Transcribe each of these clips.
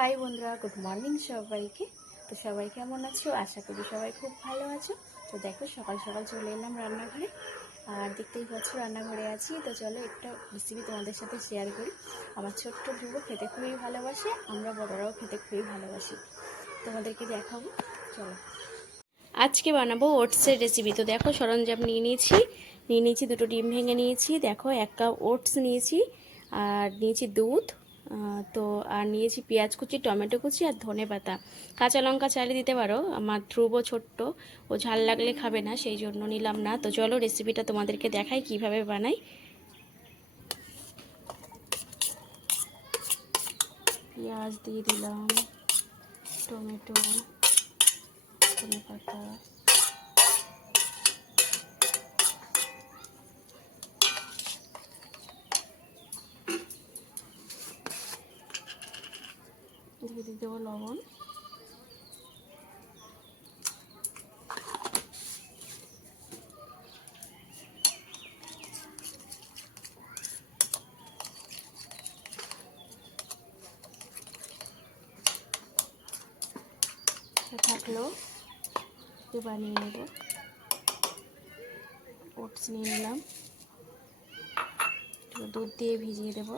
High বন্ধুরা, good morning সবাইকে। তো সবাই কেমন আছো? আশা করি সবাই খুব ভালো আছো। তো দেখো, সকাল সকাল চলে এলাম রান্নাঘরে। আর দেখতেই পাচ্ছ রান্নাঘরে আছি। তো চলো একটা রেসিপি তোমাদের সাথে শেয়ার করি। আমার ছোট্ট ধ্রুব খেতে খুবই ভালোবাসে, আমরা বড়রাও খেতে খুবই ভালোবাসি। তোমাদেরকে দেখাবো, চলো। আজকে বানাবো ওটসের রেসিপি। তো দেখো, সরঞ্জাম নিয়ে নিয়েছি দুটো ডিম ভেঙে নিয়েছি, দেখো 1 কাপ ওটস নিয়েছি, আর নিয়েছি দুধ, তো আর নিয়েছি পেঁয়াজ কুচি, টমেটো কুচি আর ধনেপাতা। কাঁচা লঙ্কা চাইলে দিতে পারো, আমার ধ্রুব ছোট্ট, ও ঝাল লাগলে খাবে না, সেই জন্য নিলাম না। তো চলো রেসিপিটা তোমাদেরকে দেখাই কিভাবে বানাই। পেঁয়াজ দিয়ে দিলাম, টমেটো, ধনেপাতা, দিয়ে দেবো লবণ, থাকলো বানিয়ে নেব। ওটস নিয়ে নিলাম, দুধ দিয়ে ভিজিয়ে দেবো।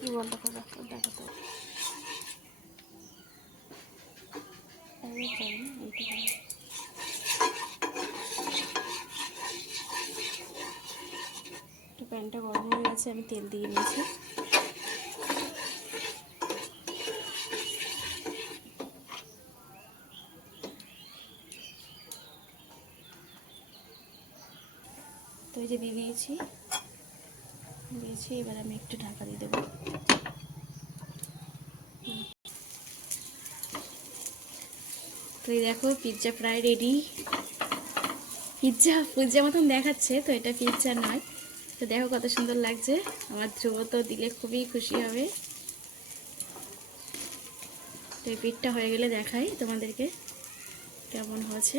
কি বলতে করে দেখো তো, প্যানটা গরম হয়ে গেছে, আমি তেল দিয়ে নিয়েছি। তো এই যে দিয়ে দিয়েছি, এবার আমি একটু ঢাকা দিয়ে দেবো। তো এই দেখো, পিৎজা প্রায় রেডি। পিৎজা মতন দেখাচ্ছে, তো এটা পিৎজা নয়। তো দেখো কত সুন্দর লাগছে, আমার ধ্রুব তো দিলে খুবই খুশি হবে। তো এই পিঠটা হয়ে গেলে দেখাই তোমাদেরকে কেমন হয়েছে।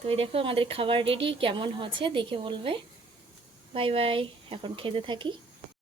তো এই দেখো, আমাদের খাবার রেডি, কেমন হয়েছে দেখে বলবে। বাই বাই, এখন খেতে থাকি।